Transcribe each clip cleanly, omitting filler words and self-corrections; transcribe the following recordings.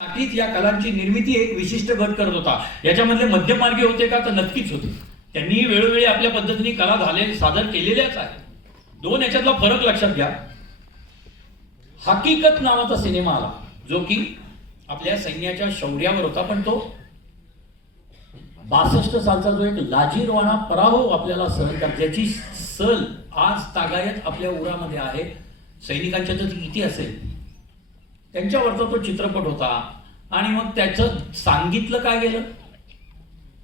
साठीच या कलांची निर्मिती एक विशिष्ट गट करत होता. याच्यामधले मध्यमार्गी होते का? तर नक्कीच होते. त्यांनी वेळोवेळी आपल्या पद्धतीने कला सादर केलेल्याच आहेत. दोन याच्यातला फरक लक्षात घ्या. हकीकत नावाचा सिनेमा आला जो की आपल्या सैन्याच्या शौर्यावर होता, पण तो 62 सालचा जो एक लाजिरवाणा पराभव आपल्याला सहन करण्याची सल आज तागायत आपल्या उरामध्ये आहे. सैनिकांच्या तर किती असेल त्यांच्यावरचा तो चित्रपट होता. आणि मग त्याचं सांगितलं काय गेलं,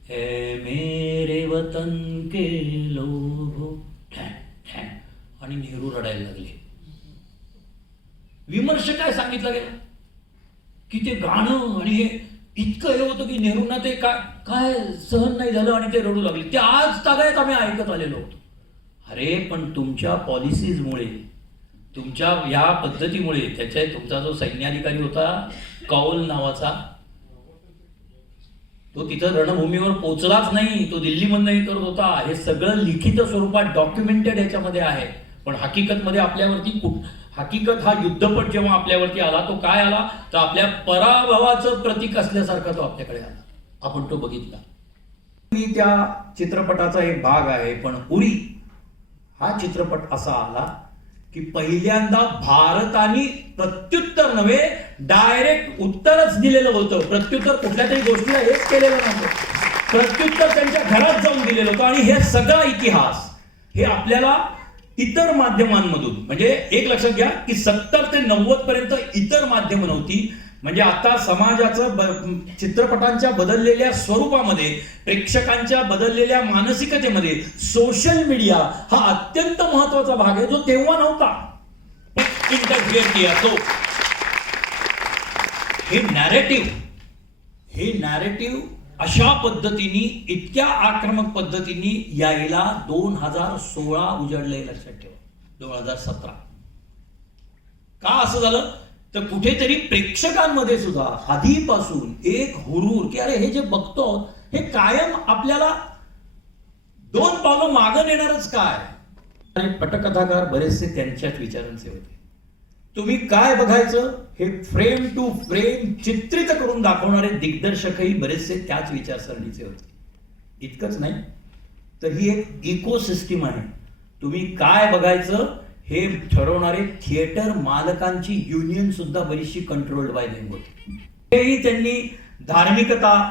हे मेरे वतन के लोगो, आणि नेहरू रडायला लागले. विमर्श काय सांगितलं गेलं की ते गाणं आणि हे इतकं हे होतं की नेहरूंना ते काय सहन नाही झालं आणि ते रडू लागले. ते आज तागायत आम्ही ऐकत आलेलो होतो. अरे पण तुमच्या पॉलिसीजमुळे, तुमच्या या पद्धतीमुळे तुमचा जो सैन्याधिकारी होता कौल नावाचा, तो तिथं रणभूमीवर पोचलाच नाही. तो दिल्लीमधनं हे करत होता. हे सगळं लिखित स्वरूपात डॉक्युमेंटेड याच्यामध्ये आहे. पण हकीकतमध्ये आपल्यावरती हकीकत हा युद्धपट जेव्हा आपल्यावरती आला तो काय आला, तर आपल्या पराभवाचं प्रतीक असल्यासारखा तो आपल्याकडे आला. आपण तो बघितला. मी त्या चित्रपटाचा एक भाग आहे. पण उरी हा चित्रपट असा आला की पहिल्यांदा भारताने प्रत्युत्तर नव्हे, डायरेक्ट उत्तरच दिलेलं होतं. प्रत्युत्तर कुठल्या तरी गोष्टीला हेच केलेलं नव्हतं. प्रत्युत्तर त्यांच्या घरात जाऊन दिलेलं होतं. आणि हे सगळा इतिहास हे आपल्याला इतर माध्यमांमधून, म्हणजे एक लक्षात घ्या की 70 ते 90 पर्यंत इतर माध्यमं नव्हती. म्हणजे आता समाजाचं चित्रपटांच्या बदललेल्या स्वरूपामध्ये, प्रेक्षकांच्या बदललेल्या मानसिकतेमध्ये सोशल मीडिया हा अत्यंत महत्वाचा भाग आहे, जो तेव्हा नव्हता. इंटरफिअर किया तो हे नॅरेटिव्ह अशा पद्धतीने, इतक्या आक्रमक पद्धतीने यायला 2016 उजाडलंय. लक्षात ठेवा, 2017 का असं झालं, तर कुठेतरी प्रेक्षकांमध्ये सुद्धा आधीपासून एक हुरूर की अरे हे जे बघतो हे कायम आपल्याला 2 पावलं मागं नेणारच काय. आणि पटकथाकार बरेचसे त्यांच्याच विचारांचे होते. तुम्ही काय बघायचं हे फ्रेम टू फ्रेम चित्रित करून दाखवणारे दिग्दर्शकही बरेचसे त्याच विचारसरणीचे होते. इतकंच नाही तर ही एक इकोसिस्टीम आहे. तुम्ही काय बघायचं हे ठरवणारे थिएटर मालकांची युनियन सुद्धा बरीचशी कंट्रोल्ड बाय देम होती. कुठेही त्यांनी धार्मिकता,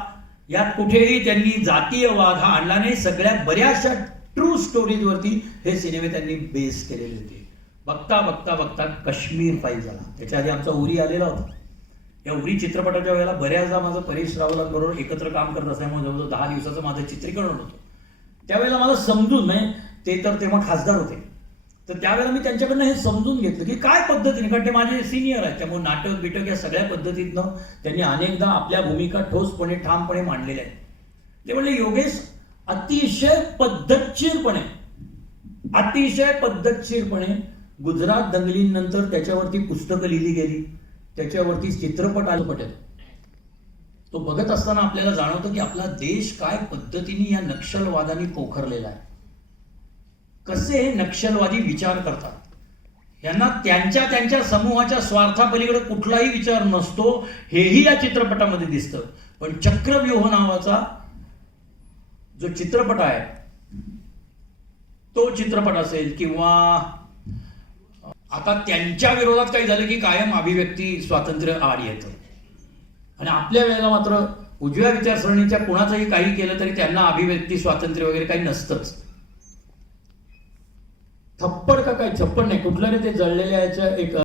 यात कुठेही त्यांनी जातीयवाद हा आणला नाही. सगळ्या बऱ्याचशा ट्रू स्टोरीजवरती हे सिनेमे त्यांनी बेस केलेले होते. बघता बघता बघता काश्मीर फाईल झाला. त्याच्या आधी आमचा उरी आलेला होता. या उरी चित्रपटाच्या वेळेला बऱ्याचदा माझं परेश रावलांबरोबर एकत्र काम करत असल्यामुळे जवळजवळ 10 दिवसाचं माझं चित्रीकरण होतं. त्यावेळेला मला समजून, म्हणजे ते तर तेव्हा खासदार होते, तर त्यावेळेला मी त्यांच्याकडनं हे समजून घेतलं की काय पद्धतीने, कारण ते माझे सिनियर आहेत, त्यामुळे नाटक बिटक या सगळ्या पद्धतीतनं त्यांनी अनेकदा आपल्या भूमिका ठोसपणे ठामपणे मांडलेल्या आहेत. ते म्हणले योगेश अतिशय पद्धतशीरपणे गुजरात दंगलीनंतर त्याच्यावरती पुस्तकं लिहिली गेली, त्याच्यावरती चित्रपट आले. तो बघत असताना आपल्याला जाणवतं की आपला देश काय पद्धतीने या नक्षलवादाने पोखरलेला आहे. कसे नक्षलवादी विचार करतात, यांना त्यांच्या समूहाच्या स्वार्थापलीकडे कुठलाही विचार नसतो, हेही या चित्रपटामध्ये दिसतं. पण चक्रव्यूह नावाचा जो चित्रपट आहे, तो चित्रपट असेल किंवा आता त्यांच्या विरोधात काही झालं की कायम अभिव्यक्ती स्वातंत्र्य आड येतं. आणि आपल्या वेळेला मात्र उजव्या विचारसरणीच्या कुणाचंही काही केलं तरी त्यांना अभिव्यक्ती स्वातंत्र्य वगैरे काही नसतंच. थप्पड का काही छप्पड नाही, कुठलं रे ते जळलेल्या याच्या एक